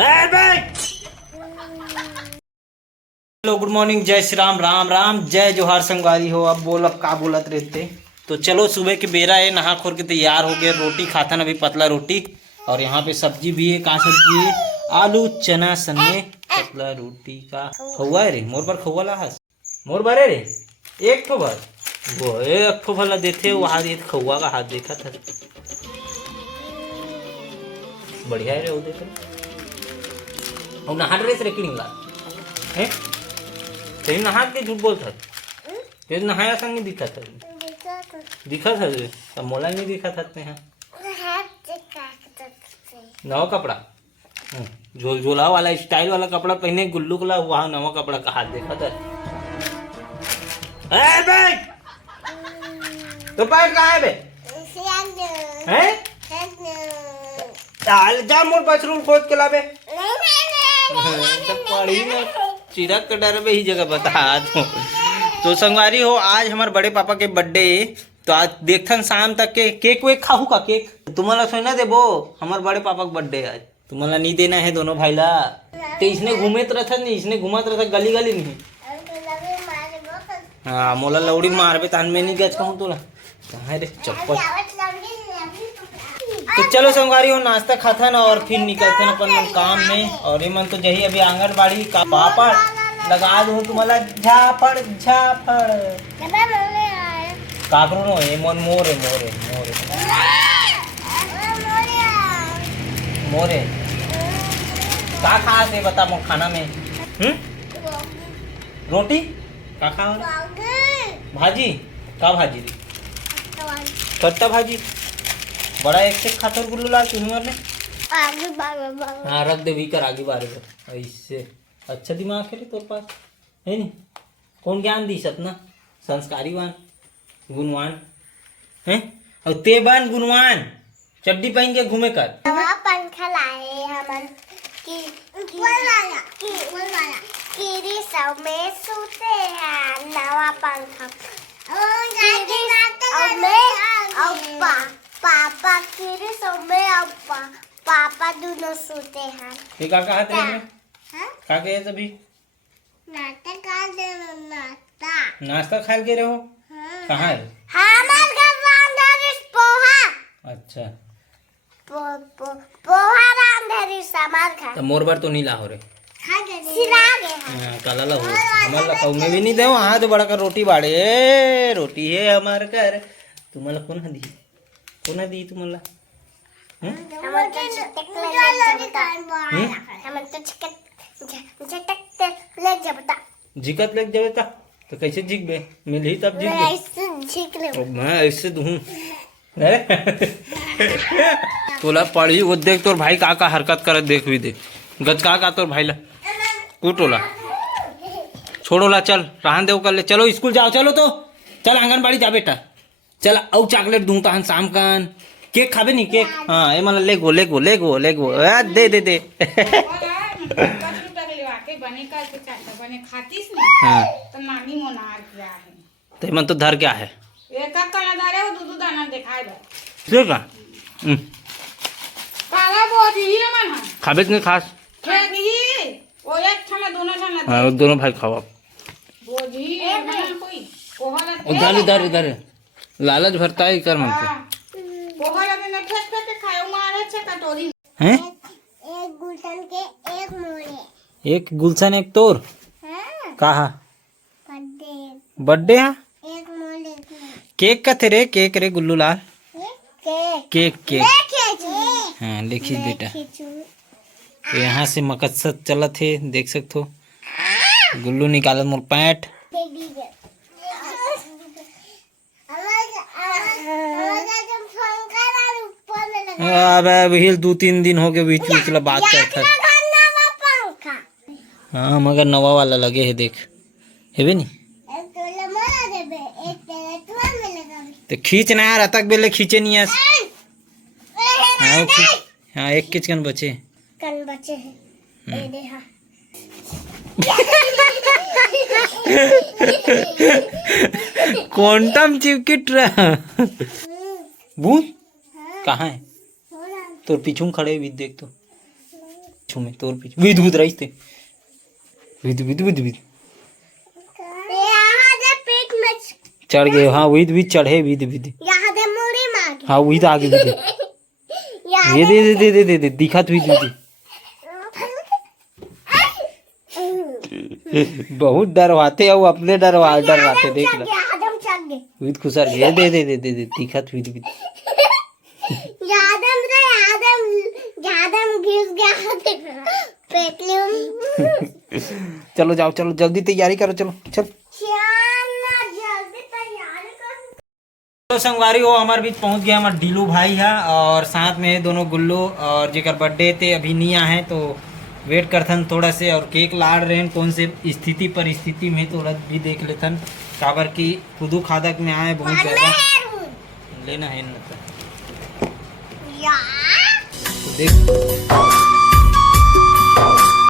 Hello good morning, जय श्री राम, राम राम, जय जोहार संगवारी हो। अब बोल, अब का बोलत रहते। तो चलो सुबह के बेरा है, नहा खोर के तैयार हो गए। रोटी खाता ना, अभी पतला रोटी। और यहाँ पे सब्जी भी है। कहाँ सब्जी है? आलू चना सन्ने पतला रोटी का खौआ है रे। मोर पर खौआ ला हस मोर भरे रे एक ठो भर वो एक ठो भला देते वहाँ दे खौआ का हाथ देखा था। बढ़िया है रे वो देख। और नहा ड्रेस रे किनिंग ला है तेरी नहा के झूठ बोलता तेरे नहाया संग नहीं दिखा था। दिखा था तब मोला नहीं दिखा था यहाँ नवा कपड़ा झोल झोला वाला स्टाइल वाला कपड़ा पहने गुल्लू का वहाँ नवा कपड़ा का हाथ देखा था। तो पैर कहाँ है बे? जा मोर बचरूम खोद के लाबे। पढ़ी ना चिरक के डर में ही जगह बता दो। तो संगवारी हो, आज हमारे बड़े पापा के बर्थडे। तो आज देखथन शाम तक के केक वेक खाहू का केक तुम्हारा सोना देबो। हमारे बड़े पापा का बर्थडे आज तुम्हारा नहीं देना है दोनों भाई ला। तो इसने घूमत रहता नहीं, इसने घूमत रहता गली गली नहीं। हाँ मोला लौड़ी मारबे तान में नहीं गच कहूँ तोला कहाँ रे चप्पल। तो चलो संगवारी हो, नाश्ता खाता ना और फिर निकलते ना अपन काम में। और ये मन तो जही अभी आंगनबाड़ी का पापड़ लगा दूँ तुम्हारा झापड़ झापड़ काकरू नो ये मन मोरे मोरे मोरे मोरे का खा से बता मो खाना में रोटी का खा भाजी का भाजी कट्टा भाजी बड़ा एक से खातर गुल्लू लाल तुम्हारे ने हाँ रख दे कर आगे बारे पर ऐसे अच्छा दिमाग है तोर पास है नहीं। कौन ज्ञान दी सतना संस्कारी वान गुणवान है और ते बन गुणवान चड्डी पहन के घूमे कर। नवा पंखा लाए हमन की कीरी सब में सूते हैं नवा पंखा पापा कीरी सब में पापा दोनों सूते हैं। ठीक है कहा तेरे में का के सभी नाश्ता खा दे नाश्ता खा के रहो। कहाँ है? हमारे घर रांधेरी पोहा। अच्छा पोहा रांधेरी सामान खा तो मोर बार तो नहीं ला हो रे सिला गए काला ला हो हमारे ला में भी नहीं दे हाँ तो बड़ा कर रोटी बाड़े रोटी है हमारे घर तुम्हारा कौन दी तुम्हारा जिकत लग जावे ता तो कैसे जिक बे मिल ही तब जिक बे मैं ऐसे दूं तोला पढ़ी वो देख तोर भाई का हरकत करत देख भी दे गज का तोर भाई ला कूटोला छोड़ोला चल रहन दे कर ले। चलो स्कूल जाओ चलो तो चल आंगनबाड़ी जा बेटा चल औ चॉकलेट दूं तहन शाम कान केक खाबे नहीं केक हाँ ये मतलब लेगो दे दे दे हाँ तो मन तो धर क्या है खाबे नहीं खास हाँ दोनों भाई खाओ उधर इधर इधर लालच भरता है कर मन हैं एक गुलशन एक तोर कहा बर्थडे है केक का थे रे केक रे गुल्लू लाल केक हाँ देखिए बेटा यहाँ से मकसद चला थे देख सकते हो गुल्लू निकाला मोर पैंट अब हिल 2-3 दिन हो गए बीच बीच बात करता हाँ मगर नवा वाला लगे है देख है भी नहीं तो खींच ना यार अतक बेले खींचे नहीं हाँ एक किच कन बचे हैं क्वांटम चिपकिट रहा बूंद कहाँ है तो पीछू खड़े भी देख तो छुमे तोर पीछे विद विद रहीस ते विद विद विद विद यहाँ दे पेट में चढ़ गए हाँ विद विद चढ़े विद विद यहाँ दे मुड़ी मार हाँ विद आगे विद यहाँ ये दे दे दे दे दे दे दिखत विद विद बहुत डरवाते हो अपने डरवाते देख ला यादम चल गए विद खुसर ये दे दे दे दे दे दिखत विद विद यादम रे यादम घिस गया पेटलूम चलो जाओ चलो जल्दी तैयारी करो चलो चल जल्दी तैयारी कर तो संगवारी हो हमारे बीच पहुंच गया हमारा डीलू भाई है और साथ में दोनों गुल्लू और जेकर बर्थडे थे अभी नहीं आए तो वेट करथन थोड़ा से और केक लाड़ रहे कौन से स्थिति परिस्थिति में थोड़ा भी देख लेथन काबर की खुदू खादक में आए बहुत ज्यादा लेना है न तो देख